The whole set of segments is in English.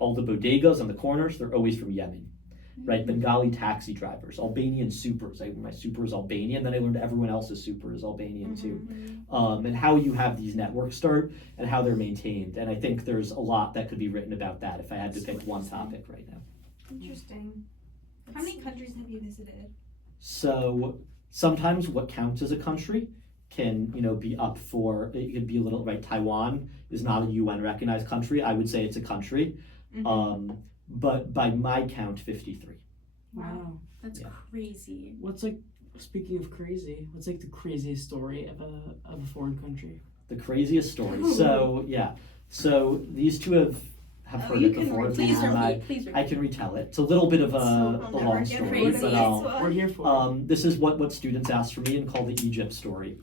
All the bodegas on the corners, they're always from Yemen. Right, Bengali taxi drivers, Albanian supers. My super is Albanian, then I learned everyone else's super is Albanian too. And how you have these networks start and how they're maintained. And I think there's a lot that could be written about that if I had to pick one topic right now. Interesting. How many countries have you visited? So sometimes what counts as a country can, be up for, it could be a little, right, Taiwan is not a UN recognized country. I would say it's a country. But by my count, 53. Wow. That's crazy. Speaking of crazy, what's the craziest story of a foreign country? The craziest story. So these two have heard it before. Please repeat. I can retell it. It's a little bit of a long story, but we're here for it. This is what students asked for me and call the Egypt story.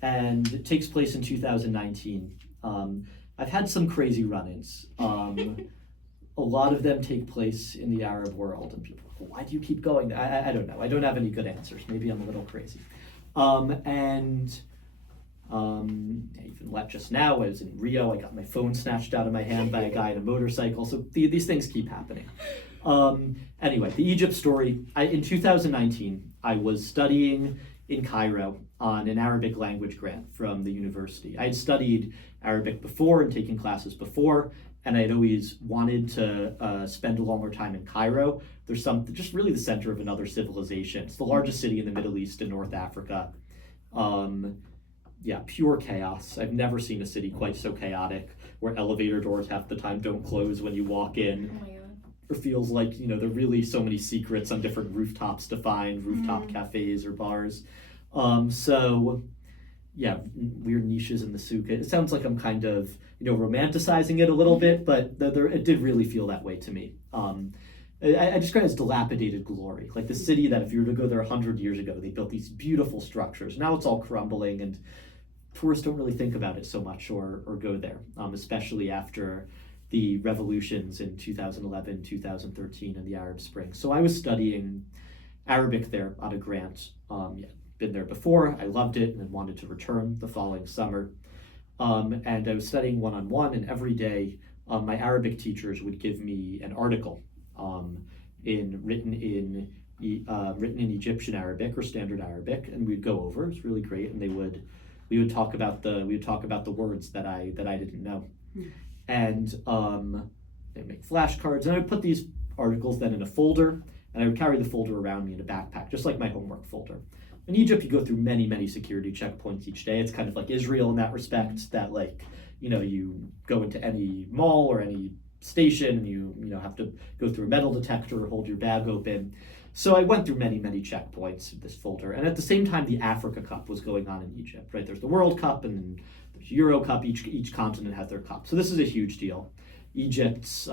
And it takes place in 2019. I've had some crazy run-ins. A lot of them take place in the Arab world, and people are like, why do you keep going? I don't know. I don't have any good answers. Maybe I'm a little crazy. Even just now, I was in Rio. I got my phone snatched out of my hand by a guy on a motorcycle. So these things keep happening. Anyway, the Egypt story. In 2019, I was studying in Cairo on an Arabic language grant from the university. I had studied Arabic before and taken classes before, and I had always wanted to spend a longer time in Cairo. There's just really the center of another civilization. It's the largest city in the Middle East and North Africa. Pure chaos. I've never seen a city quite so chaotic, where elevator doors half the time don't close when you walk in. Oh my God. It feels like, there are really so many secrets on different rooftops to find, rooftop cafes or bars. Weird niches in the souk. It sounds like I'm kind of, romanticizing it a little bit, but it did really feel that way to me. I describe it as dilapidated glory, like the city that if you were to go there 100 years ago, they built these beautiful structures. Now it's all crumbling, and tourists don't really think about it so much or go there, especially after the revolutions in 2011, 2013, and the Arab Spring. So I was studying Arabic there on a grant. Been there before, I loved it, and then wanted to return the following summer. And I was studying one-on-one, and every day my Arabic teachers would give me an article written in Egyptian Arabic or Standard Arabic, and we'd go over. It was really great, and we would talk about the words that I didn't know, and they'd make flashcards, and I would put these articles then in a folder, and I would carry the folder around me in a backpack, just like my homework folder. In Egypt, you go through many, many security checkpoints each day. It's kind of like Israel in that respect, that you go into any mall or any station and you have to go through a metal detector or hold your bag open. So I went through many, many checkpoints in this folder. And at the same time, the Africa Cup was going on in Egypt, right? There's the World Cup and then there's Euro Cup. Each continent has their cup. So this is a huge deal. Egypt's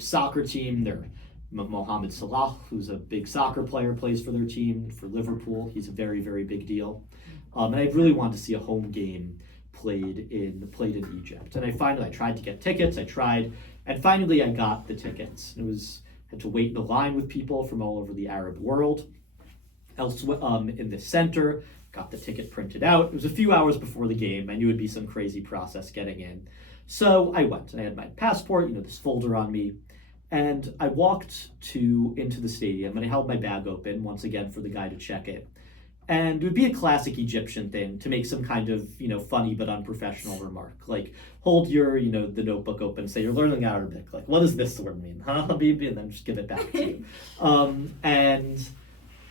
soccer team, they're Mohamed Salah, who's a big soccer player, plays for their team, for Liverpool. He's a very, very big deal. And I really wanted to see a home game played in Egypt. And I tried to get tickets, and finally I got the tickets. Had to wait in a line with people from all over the Arab world. Elsewhere, in the center, got the ticket printed out. It was a few hours before the game. I knew it'd be some crazy process getting in. So I went, and I had my passport, this folder on me. And I walked into the stadium, and I held my bag open once again for the guy to check it. And it would be a classic Egyptian thing to make some kind of, funny but unprofessional remark. Like, hold your, the notebook open and say, you're learning Arabic. Like, what does this word mean? Huh, Habibi? And then just give it back to you. And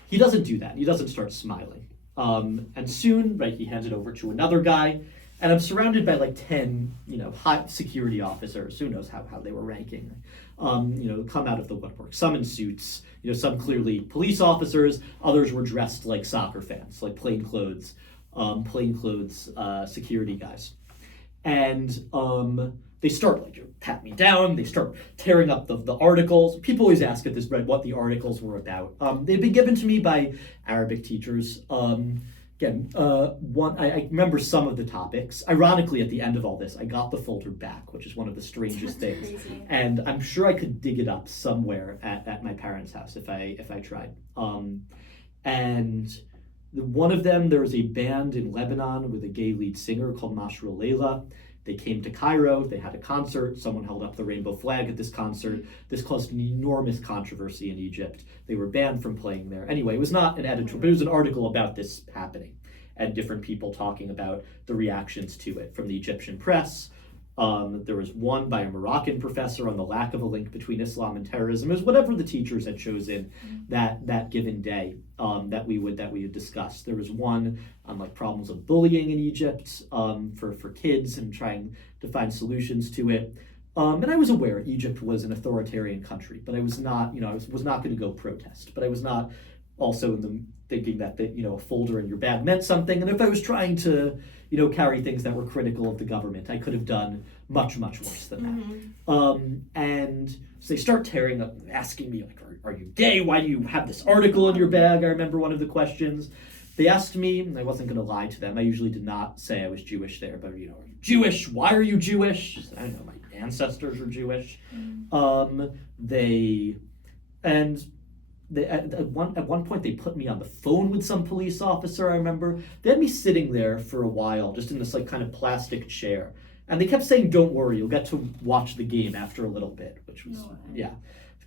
he doesn't do that. He doesn't start smiling. And soon, right, he hands it over to another guy. And I'm surrounded by 10, high security officers. Who knows how they were ranking? Come out of the woodwork. Some in suits, some clearly police officers. Others were dressed like soccer fans, like plainclothes security guys. And they start pat me down. They start tearing up the articles. People always ask at this bread what the articles were about. They've been given to me by Arabic teachers. I remember some of the topics. Ironically, at the end of all this, I got the folder back, which is one of the strangest things. Crazy. And I'm sure I could dig it up somewhere at my parents' house if I tried. And one of them, there was a band in Lebanon with a gay lead singer called Mashru Leila. They came to Cairo, they had a concert, someone held up the rainbow flag at this concert. This caused an enormous controversy in Egypt. They were banned from playing there. Anyway, it was not an editorial, but it was an article about this happening and different people talking about the reactions to it from the Egyptian press. There was one by a Moroccan professor on the lack of a link between Islam and terrorism. It was whatever the teachers had chosen that given day that we would discuss. There was one on like problems of bullying in Egypt for kids and trying to find solutions to it. And I was aware Egypt was an authoritarian country, but I was not, I was not going to go protest. But I was not also in the thinking that a folder in your bag meant something. And if I was trying to carry things that were critical of the government, I could have done much, much worse than that. And so they start tearing up, asking me, like, are you gay? Why do you have this article in your bag? I remember one of the questions. They asked me, and I wasn't going to lie to them. I usually did not say I was Jewish there, but, are you Jewish? Why are you Jewish? I don't know, my ancestors were Jewish. At one point they put me on the phone with some police officer. I remember they had me sitting there for a while, just in this like kind of plastic chair, and they kept saying, "Don't worry, you'll get to watch the game after a little bit," which was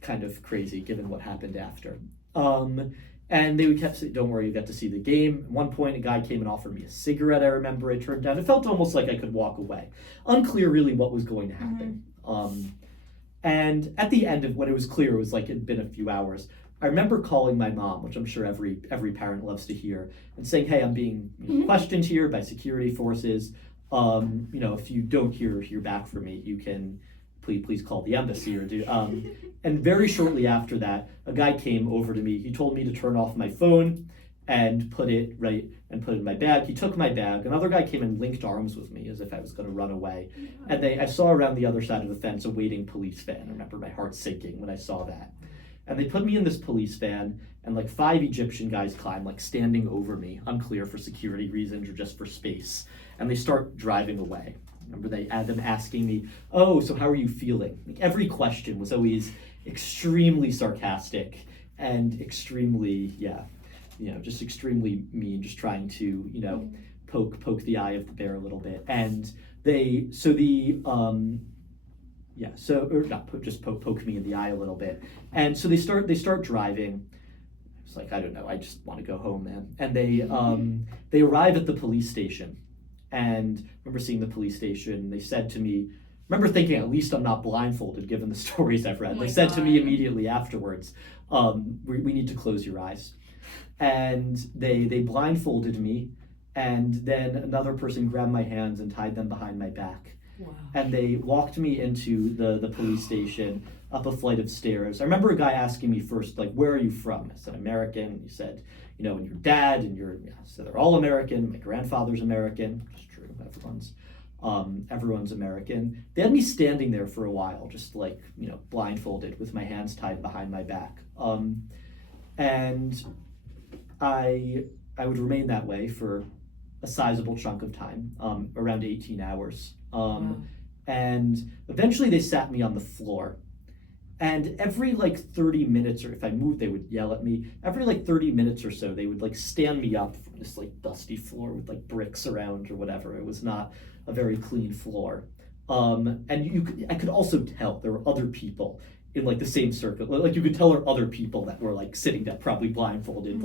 kind of crazy given what happened after. And they kept saying, "Don't worry, you get to see the game." At one point, a guy came and offered me a cigarette. I remember I turned down. It felt almost like I could walk away. Unclear really what was going to happen. And at the end of when it was clear, it was like it had been a few hours. I remember calling my mom, which I'm sure every parent loves to hear, and saying, "Hey, I'm being questioned here by security forces. If you don't hear back from me, you can please call the embassy or do." And very shortly after that, a guy came over to me. He told me to turn off my phone and put it in my bag. He took my bag. Another guy came and linked arms with me as if I was going to run away. And I saw around the other side of the fence a waiting police van. I remember my heart sinking when I saw that. And they put me in this police van, and like 5 Egyptian guys climb, like standing over me, unclear for security reasons or just for space. And they start driving away. Remember they had them asking me, "Oh, so how are you feeling?" Like every question was always extremely sarcastic and extremely, just extremely mean, just trying to, poke the eye of the bear a little bit. And poke me in the eye a little bit. And so they start driving. It's like, I don't know, I just want to go home, man. And they arrive at the police station. And I remember seeing the police station. They said to me, remember thinking, at least I'm not blindfolded given the stories I've read. They said to me immediately afterwards, we need to close your eyes. And they blindfolded me. And then another person grabbed my hands and tied them behind my back. Wow. And they walked me into the police station, up a flight of stairs. I remember a guy asking me first, like, "Where are you from?" I said, "American." And he said, "And your dad?" And so they're all American. My grandfather's American, which is true. Everyone's American. They had me standing there for a while, just like, blindfolded with my hands tied behind my back. And I would remain that way for a sizable chunk of time, around 18 hours. And eventually they sat me on the floor. And every 30 minutes, or if I moved, they would yell at me. Every 30 minutes or so, they would stand me up from this dusty floor with bricks around or whatever. It was not a very clean floor. And I could also tell there were other people in the same circle. You could tell there were other people that were sitting there probably blindfolded,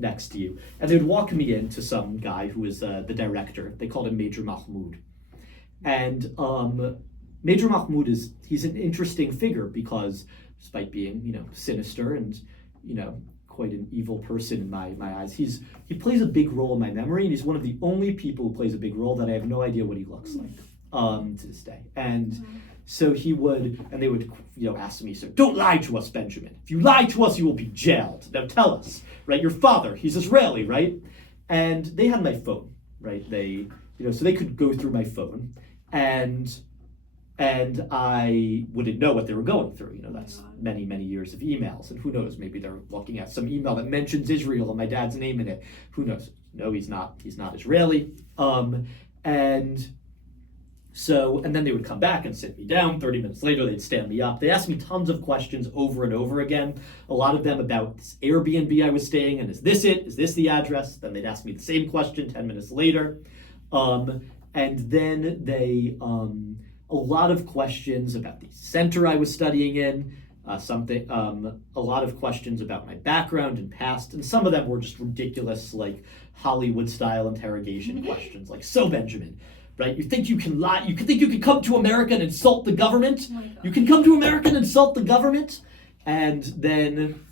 next to you. And they would walk me in to some guy who was the director. They called him Major Mahmoud. And Major Mahmoud he's an interesting figure because despite being, sinister and, quite an evil person in my eyes, he plays a big role in my memory, and he's one of the only people who plays a big role that I have no idea what he looks like to this day. And so they would, ask me, "So don't lie to us, Benjamin. If you lie to us, you will be jailed. Now tell us, right? Your father, he's Israeli, right?" And they had my phone, right? So they could go through my phone, and I wouldn't know what they were going through. That's many, many years of emails, and who knows? Maybe they're looking at some email that mentions Israel and my dad's name in it. Who knows? No, he's not Israeli. And then they would come back and sit me down. 30 minutes later, they'd stand me up. They asked me tons of questions over and over again. A lot of them about this Airbnb I was staying in. Is this it? Is this the address? Then they'd ask me the same question 10 minutes later. And then they, a lot of questions about the center I was studying in, a lot of questions about my background and past, and some of them were just ridiculous, like Hollywood-style interrogation questions, like, so Benjamin, right? You think you can lie? You think you can come to America and insult the government? Oh my God. You can come to America and insult the government, and then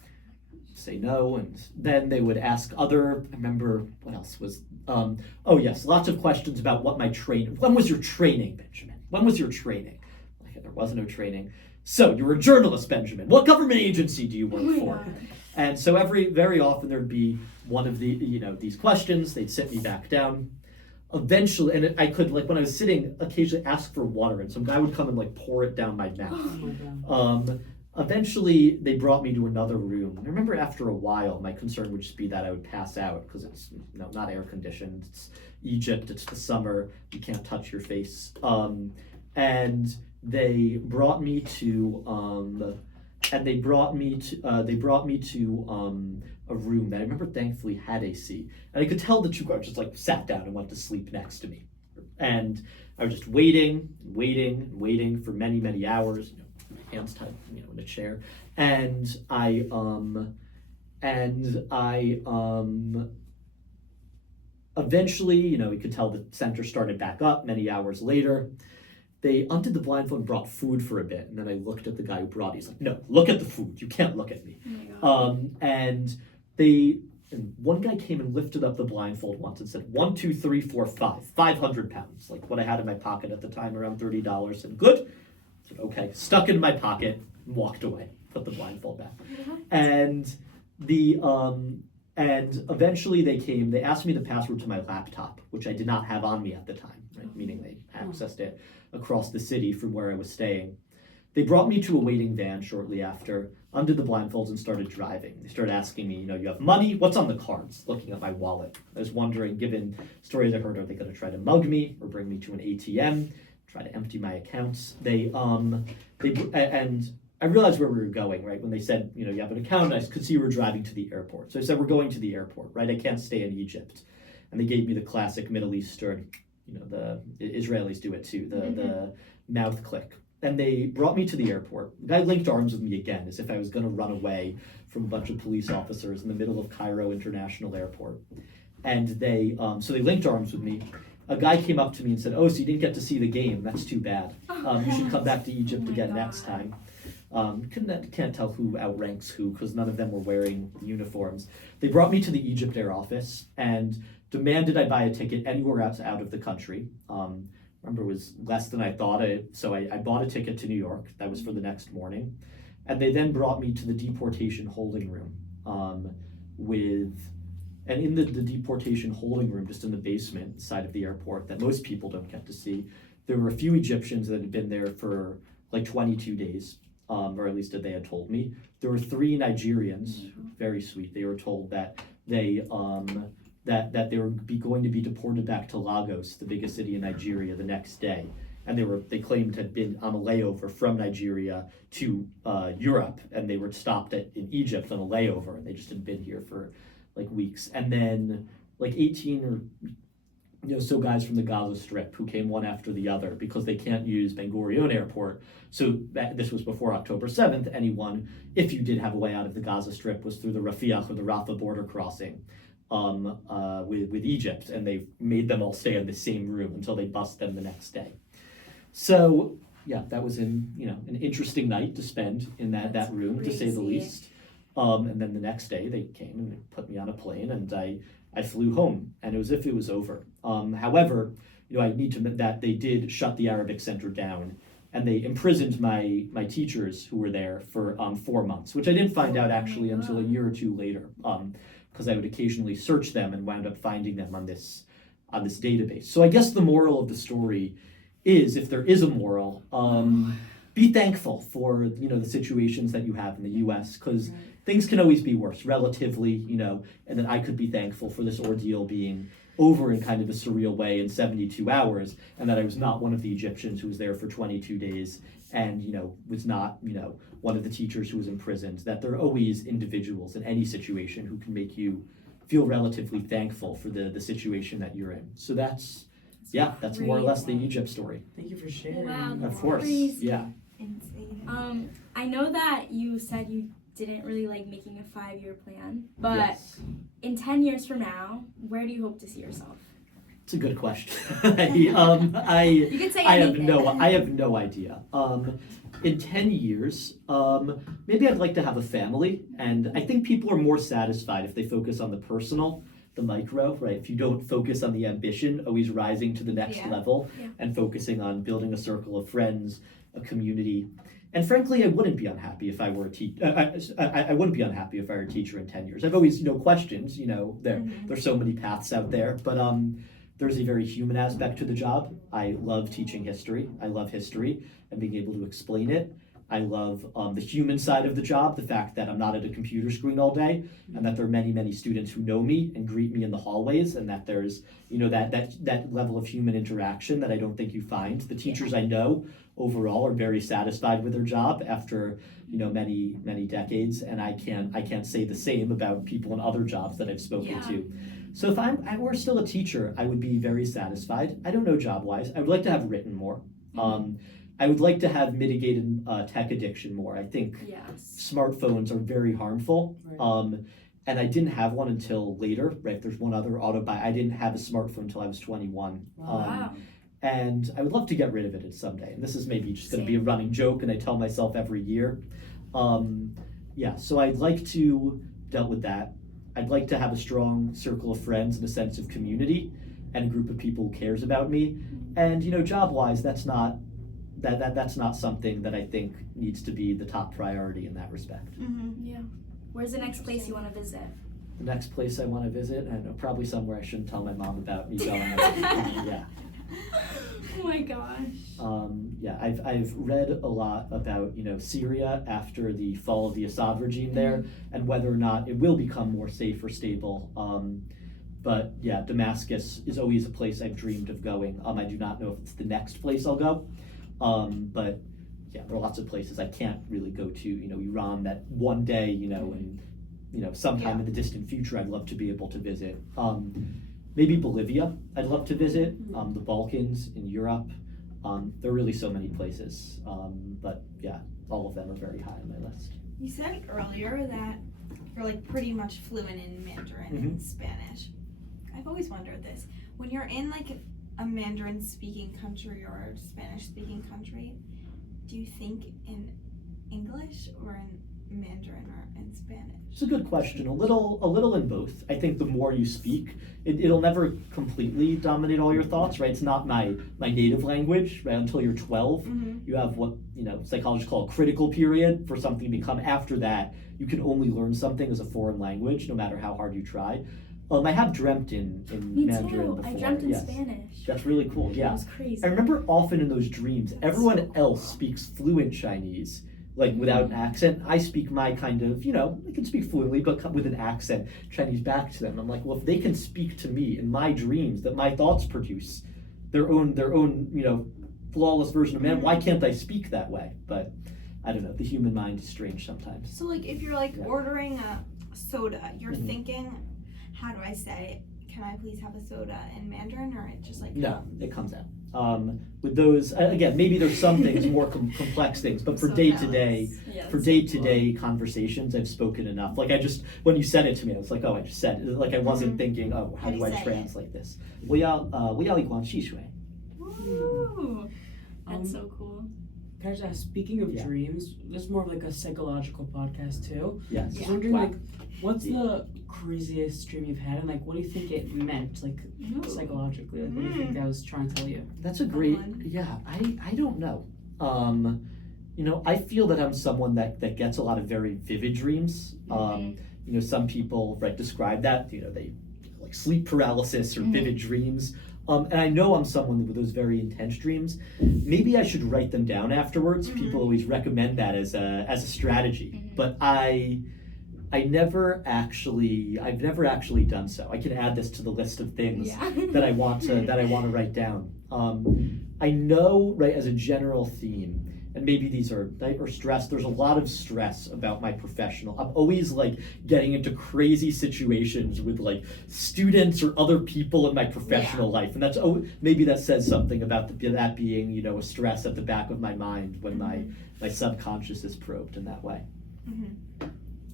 say no, and then they would ask other. I remember what else was. Oh yes, lots of questions about what my training. When was your training, Benjamin? When was your training? Like, there was no training. So you were a journalist, Benjamin. What government agency do you work for? God. And so very often there'd be one of the these questions. They'd sit me back down. Eventually, and I could, like, when I was sitting, occasionally ask for water, and some guy would come and like pour it down my mouth. Oh my God. Eventually, they brought me to another room. And I remember after a while, my concern would just be that I would pass out because it's not air conditioned. It's Egypt. It's the summer. You can't touch your face. And they brought me to a room that I remember thankfully had AC, and I could tell the two guards just like sat down and went to sleep next to me, and I was just waiting for many hours, my hands tied, in a chair, and I eventually, you could tell the center started back up many hours later. They undid the blindfold and brought food for a bit, and then I looked at the guy who brought it. He's like, "No, look at the food. You can't look at me." Oh my God. And one guy came and lifted up the blindfold once and said, 1, 2, 3, 4, 5, 500 pounds, like what I had in my pocket at the time, around $30. And good. I said, okay, stuck in my pocket, and walked away, put the blindfold back. And and eventually they asked me the password to my laptop, which I did not have on me at the time, right? Meaning they accessed it across the city from where I was staying. They brought me to a waiting van shortly after, undid the blindfolds and started driving. They started asking me, you have money? What's on the cards? Looking at my wallet. I was wondering, given stories I heard, are they going to try to mug me or bring me to an ATM, try to empty my accounts? And I realized where we were going, right? When they said, you have an account, I could see you were driving to the airport. So I said, we're going to the airport, right? I can't stay in Egypt. And they gave me the classic Middle Eastern, the Israelis do it too, the mouth click. And they brought me to the airport. The guy linked arms with me again, as if I was going to run away from a bunch of police officers in the middle of Cairo International Airport. And so they linked arms with me. A guy came up to me and said, "Oh, so you didn't get to see the game? That's too bad. You should come back to Egypt again next time." Can't tell who outranks who because none of them were wearing uniforms. They brought me to the Egypt Air office and demanded I buy a ticket anywhere else out of the country. Remember, it was less than I thought. So I bought a ticket to New York. That was for the next morning. And they then brought me to the deportation holding room and in the deportation holding room, just in the basement side of the airport that most people don't get to see, there were a few Egyptians that had been there for like 22 days, or at least they had told me. There were 3 Nigerians, very sweet. They were told that they that they were going to be deported back to Lagos, the biggest city in Nigeria, the next day. And they claimed to have been on a layover from Nigeria to Europe, and they were stopped in Egypt on a layover, and they just had been here for like weeks. And then like 18 or so guys from the Gaza Strip who came one after the other because they can't use Ben Gurion Airport. So this was before October 7th. Anyone, if you did have a way out of the Gaza Strip, was through the Rafah or the Rafah border crossing. With Egypt, and they made them all stay in the same room until they bust them the next day. So yeah, that was an interesting night to spend in that room, to say the least. And then the next day they came and they put me on a plane, and I flew home, and it was as if it was over. However, I need to admit that they did shut the Arabic Center down, and they imprisoned my teachers who were there for 4 months, which I didn't find out actually until a year or two later. Because I would occasionally search them and wound up finding them on this database. So I guess the moral of the story is, if there is a moral, be thankful for the situations that you have in the U.S. because things can always be worse, relatively, and then I could be thankful for this ordeal being over in kind of a surreal way in 72 hours, and that I was not one of the Egyptians who was there for 22 days and was not one of the teachers who was imprisoned. That there are always individuals in any situation who can make you feel relatively thankful for the situation that you're in. So that's Yeah, that's more or Great. less the Egypt story. Thank you for sharing. Wow. Of course. Crazy. Yeah. Insane. I know that you said you didn't really like making a 5-year plan, but Yes. in 10 years from now, where do you hope to see yourself? It's a good question. I You could say I have anything. no idea. In 10 years, maybe I'd like to have a family, and I think people are more satisfied if they focus on the personal, the micro, right? If you don't focus on the ambition, always rising to the next Yeah. level, Yeah. and focusing on building a circle of friends, a community. And frankly, I wouldn't be unhappy if I were a teacher. I wouldn't be unhappy if I were a teacher in 10 years. I've always, questions. There's so many paths out there, but there's a very human aspect to the job. I love teaching history. I love history and being able to explain it. I love the human side of the job, the fact that I'm not at a computer screen all day, and that there are many, many students who know me and greet me in the hallways, and that there's, that level of human interaction that I don't think you find. The teachers I know overall are very satisfied with their job after, many, many decades, and I can't say the same about people in other jobs that I've spoken Yeah. to. So if I were still a teacher, I would be very satisfied. I don't know job-wise. I would like to have written more. I would like to have mitigated tech addiction more. I think Yes. smartphones are very harmful. Right. And I didn't have one until later, right? There's one other I didn't have a smartphone until I was 21. Wow. And I would love to get rid of it someday. And this is maybe just going to be a Same. running joke, and I tell myself every year. So I'd like to dealt with that. I'd like to have a strong circle of friends and a sense of community and a group of people who cares about me. And job-wise, that's not something that I think needs to be the top priority in that respect. Yeah. Where's the next place you want to visit? The next place I want to visit, I don't know, probably somewhere I shouldn't tell my mom about me going. Yeah. Oh my gosh. I've read a lot about Syria after the fall of the Assad regime there, and whether or not it will become more safe or stable. But yeah, Damascus is always a place I've dreamed of going. I do not know if it's the next place I'll go, but yeah, there are lots of places I can't really go to. Iran, that one day, and sometime in the distant future, I'd love to be able to visit. Maybe Bolivia, I'd love to visit. The Balkans in Europe. There are really so many places, but yeah, all of them are very high on my list. You said earlier that you're like pretty much fluent in Mandarin and Spanish. I've always wondered this. When you're in like a Mandarin speaking country or a Spanish speaking country, do you think in English or in Mandarin or in Spanish? It's a good question. A little in both. I think the more you speak, it'll never completely dominate all your thoughts, right? It's not my native language, right? Until you're 12, you have what psychologists call a critical period for something to become. After that, you can only learn something as a foreign language, no matter how hard you try. I have dreamt in Me Mandarin too. before. I dreamt in Yes. Spanish. That's really cool. It Yeah. was crazy. I remember often in those dreams, That's everyone so else cool. speaks fluent Chinese, like without an accent. I speak my kind of, I can speak fluently, but with an accent, Chinese back to them. I'm like, well, if they can speak to me in my dreams that my thoughts produce, their own, flawless version of man, why can't I speak that way? But I don't know. The human mind is strange sometimes. So like if you're like Yeah. ordering a soda, you're Mhm. thinking, how do I say, can I please have a soda in Mandarin, or it just like No, it comes out. With those, again, maybe there's some things, more complex things, but for So day to day, Yeah, for it's day so to cool. day conversations, I've spoken enough. Like when you said it to me, I was like, oh, I just said it. Like I wasn't thinking, oh, how How do do you I say translate this? 我要一罐汽水. Ooh, that's Um, so cool. Can I just ask, speaking of Yeah. dreams, this is more of like a psychological podcast too. Yes. I was wondering, Wow. like, what's the craziest dream you've had, and like, what do you think it meant, like, psychologically? Like, what do you think that was trying to tell you? That's a great, Fun. yeah, I don't know. I feel that I'm someone that gets a lot of very vivid dreams. Some people, right, describe that, they like sleep paralysis or vivid dreams. And I know I'm someone with those very intense dreams. Maybe I should write them down afterwards. People always recommend that as a strategy, but I've never actually done so. I can add this to the list of things Yeah. that I want to write down. I know, right, as a general theme, and maybe these are stress. There's a lot of stress about my professional. I'm always like getting into crazy situations with like students or other people in my professional life, and that's maybe that says something about that being, you know, a stress at the back of my mind when my subconscious is probed in that way.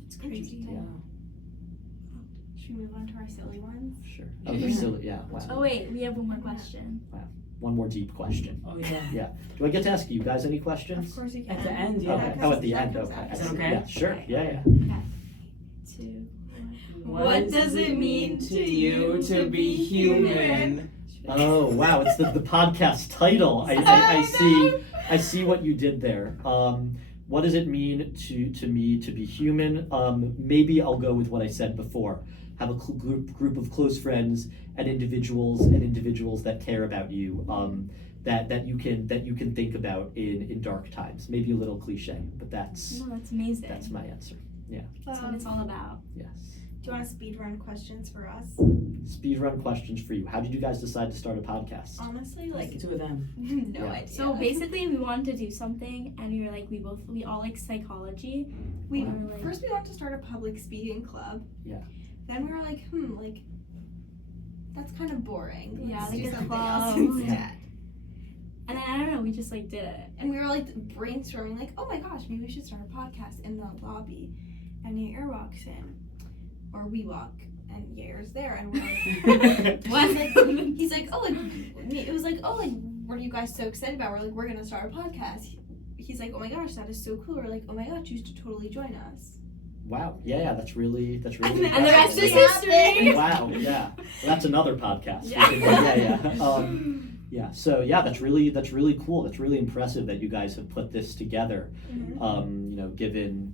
It's crazy. Yeah, Should we move on to our silly ones? sure. Oh, they're silly. Yeah. Wow. Oh wait, we have one more question. One more deep question. Oh yeah. Do I get to ask you guys any questions? Of course you can. At the end, yeah. Okay. Oh, at the end. Okay. Is that okay? Yeah. Sure. Yeah. 2, 1. What does it mean to you to be human? Oh wow, it's the podcast title. I see what you did there. What does it mean to me to be human? Maybe I'll go with what I said before. Have a group of close friends and individuals that care about you. That you can think about in dark times. Maybe a little cliche, but that's amazing. That's my answer. Yeah. That's what it's all about. Yes. Do you want to speed run questions for us? Speed run questions for you. How did you guys decide to start a podcast? Honestly, Like like the two of them. no Yeah. idea. So basically, we wanted to do something, and we were like, we all like psychology. we we were like- first we wanted to start a public speaking club. Yeah. Then we were like, like that's kind of boring. Yeah, Let's like do a something club. else instead. Yeah. And then I don't know, we just like did it. And we were like brainstorming, like, oh my gosh, maybe we should start a podcast in the lobby. And Yair walks in, or we walk, and Yair's there, and we're like, What? he's like, oh, like, it was like, oh, like, what are you guys so excited about? We're like, we're gonna start a podcast. He's like, oh my gosh, that is so cool. We're like, oh my gosh, you should totally join us. Wow. Yeah. That's really. And the rest is impressive. history. Wow. Yeah. Well, that's another podcast. Yeah. Yeah. So yeah, that's really cool. That's really impressive that you guys have put this together. Given,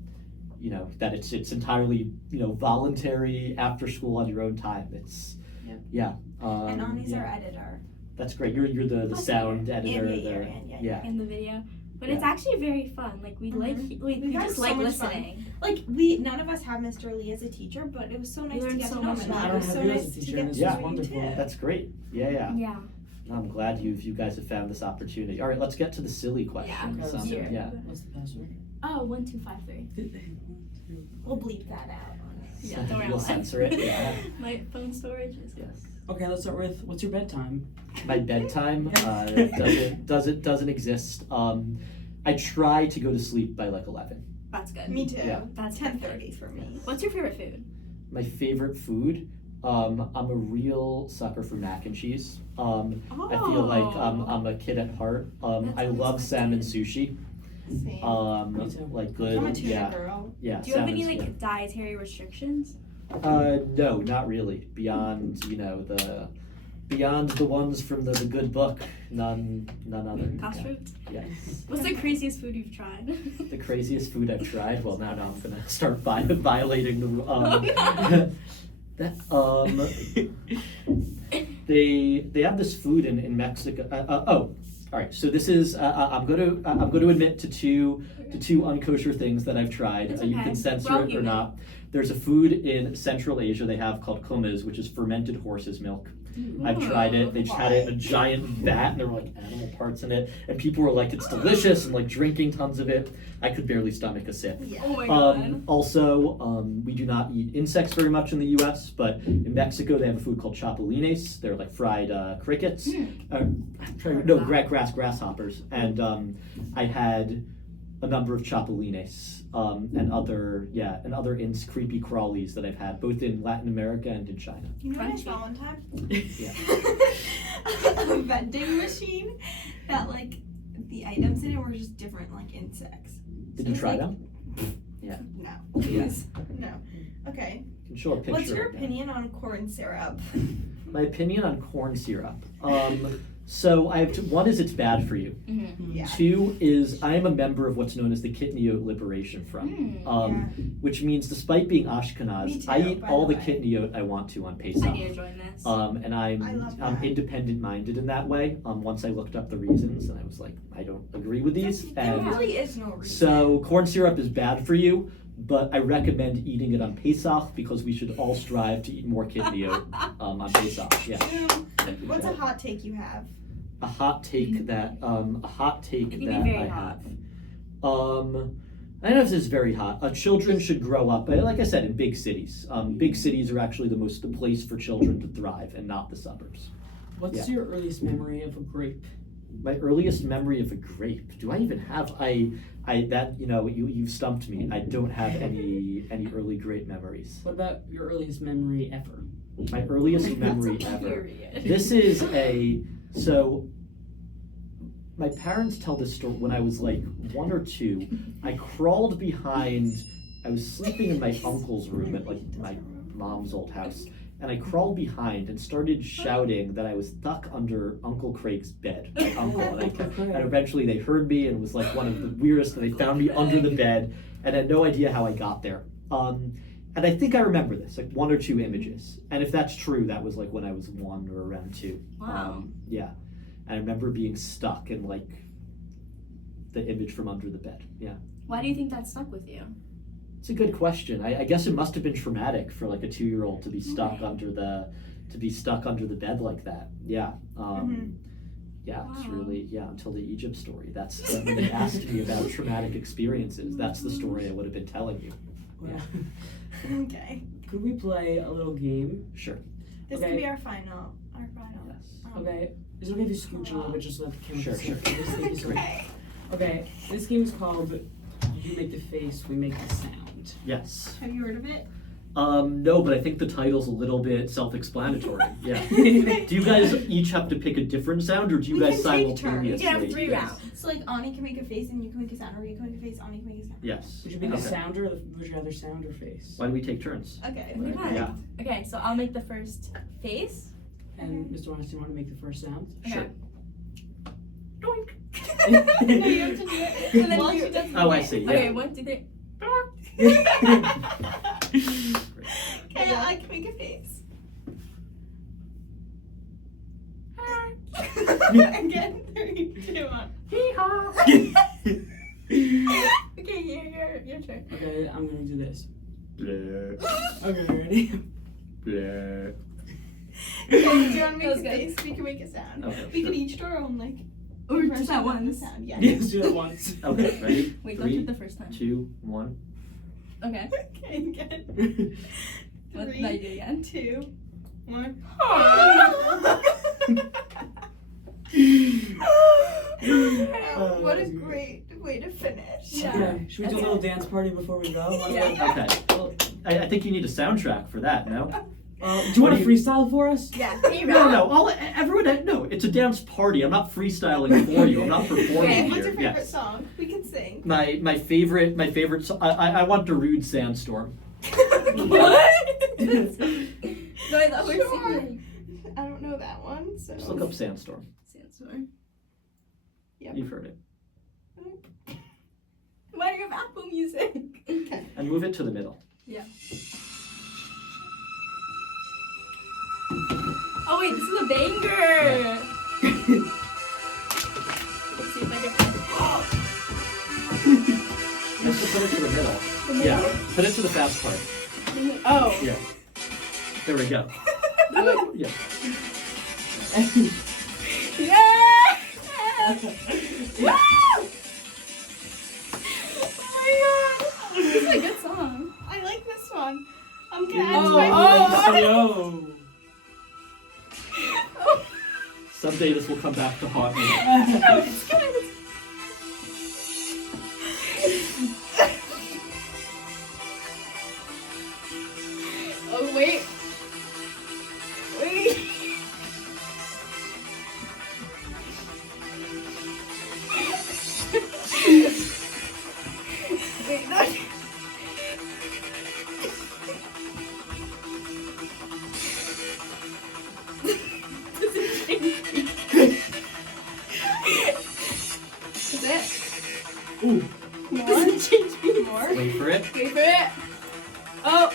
that it's entirely, voluntary after school on your own time. It's Yep. yeah. And Ani's yeah. our editor. That's great. You're the sound editor And there. Yair, and Yeah. In the video. But Yeah. it's actually very fun. Like we we had just so like much fun. listening. Like none of us have Mr. Lee as a teacher, but it was so nice to learned get so to know much him. about I It don't was have so you as nice a to teacher, get this to was know you wonderful. too. That's great. Yeah. Yeah. I'm glad you guys have found this opportunity. All right, let's get to the silly questions. Okay, Sure. Yeah. What's the password? Oh, 1253. We'll bleep that out. Yeah, don't worry You'll about it. censor it. Yeah. My phone storage is Yes. Okay, let's start with what's your bedtime? My bedtime doesn't exist. I try to go to sleep by like 11. That's good. Me too. Yeah. That's 10:30 for me. What's your favorite food? My favorite food. I'm a real sucker for mac and cheese. I feel like I'm a kid at heart. That's I love salmon unexpected. sushi. Same. Me too. Like good. I'm a tuna Yeah. girl. Yeah. Do you have any salmon's like dietary restrictions? good. No, not really. Beyond beyond the ones from the good book, none other. Fast Yeah. foods? Yes. What's the craziest food you've tried? The craziest food I've tried. Well, now I'm gonna start violating the. They have this food in Mexico. All right. So this is I'm going to admit to two unkosher things that I've tried. It's You okay. can censor We're all it or human. not. There's a food in Central Asia they have called kumis, which is fermented horse's milk. I've tried it. They just had it in a giant vat, and there were like animal parts in it, and people were like, "It's delicious," and like drinking tons of it. I could barely stomach a sip. Yeah. Oh my god. Also, we do not eat insects very much in the U.S., but in Mexico they have a food called chapulines. They're like fried crickets. Grasshoppers. And I had a number of chapulines and other creepy crawlies that I've had both in Latin America and in China. You know what I Crunchy. saw one time? Yeah. A vending machine that like the items in it were just different like insects. Did So you it's try like- them? No. Please. No. Okay. I can show a picture. What's your of them. opinion on corn syrup? My opinion on corn syrup. So I have one is it's bad for you. Yeah. Two is I am a member of what's known as the Kitniot Liberation Front, which means despite being Me Ashkenaz, too, I eat by all the the way. Kitniot I want to on Pesach. I need to join this. And I I'm love that. independent-minded in that way. Once I looked up the reasons, and I was like, I don't agree with these. There And really is no reason. so corn syrup is bad for you, but I recommend eating it on Pesach because we should all strive to eat more Kitniot on Pesach. Yeah. What's a hot take you have? a hot take that It can be very I hot. have. I don't know if this is very hot. Children should grow up, like I said, in big cities. Big cities are actually the place for children to thrive, and not the suburbs. What's Yeah. your earliest memory of a grape? My earliest memory of a grape. Do I even have? You've stumped me. I don't have any early grape memories. What about your earliest memory ever? My earliest memory That's a ever. period. This is so. My parents tell this story when I was like 1 or 2. I crawled behind. I was sleeping in my uncle's room at like my mom's old house, and I crawled behind and started shouting that I was stuck under Uncle Craig's bed. My uncle, and eventually they heard me, and it was like one of the weirdest. And they found me under the bed, and had no idea how I got there. And I think I remember this, like 1 or 2 images. And if that's true, that was like when I was 1 or around 2. Wow. Yeah. And I remember being stuck in like the image from under the bed. Yeah. Why do you think that stuck with you? It's a good question. I guess it must have been traumatic for like a 2-year-old to be stuck under the bed like that. Yeah. Yeah, it's Wow. really until the Egypt story. That's when they asked me about traumatic experiences. That's the story I would have been telling you. Yeah. Okay. Could we play a little game? Sure. This Okay. can be our final. Yes. Okay. Is it okay if you scooch a little bit just so that the camera Sure, can see? sure. This thing is great. Okay. Okay, this game is called You Make the Face, We Make the Sound. Yes. Have you heard of it? No, but I think the title's a little bit self-explanatory. Yeah. Do you guys each have to pick a different sound, or do you We guys can take turns. simultaneously? You can have 3 Yes. rounds. So like Ani can make a face and you can make a sound, or you can make a face, Ani can make a sound. Yes. Would you make a Okay. sound or would you rather sound or face? Why do we take turns? Okay. We got it. Yeah. Okay, so I'll make the first face. And Mr. Weinstein, want to make the first sound? Sure. Doink. No, you have to do it. And then While you- she does Oh, I it. see. Yeah. Okay, 1, 2, 3. Okay, I can make a face. Again, 3, 2, 1. Okay, your turn. Okay, I'm gonna do this. Bleh, Okay, ready? bleh. Okay, do you want to That was make a good. face? We can make a sound. Okay, We sure. can each do our own like Or just impression that of the once. sound. Yeah. Let's do it once. Okay, ready? Wait, don't do 3, it the first time. 2, 1. Okay. Okay, good. What did 3, I do again? 2, 1. What a great way to finish. Yeah. Okay, should we do a That's little it. dance party before we go? Wanna, Yeah. like, Okay. well, I think you need a soundtrack for that. No. do you want to freestyle for us? Yeah. No. Everyone. No, it's a dance party. I'm not freestealing for you. I'm not performing Okay. What's here. your favorite Yes. song? We can sing. My favorite. I want Darude Sandstorm. What? No, I thought we were Sure. singing. I don't know that one, so. Just look up Sandstorm. Sandstorm. Yep. You've heard it. Why do you have Apple Music? Okay. And move it to the middle. Oh wait, this is a banger. Let's see if I can. You have to put it to the middle. The middle? Yeah. Put it to the fast part. Oh. Yeah. There we go. Yeah. Yeah! Woo! Oh my god! This is a good song. I like this one. I'm gonna add to Oh, my oh, Yo. Someday this will come back to haunt me. Oh, it's good. Oh wait. Wait. Wait, no. Does it change? Is it? Ooh. More? Does it change me more? Wait for it. Wait for it. Oh.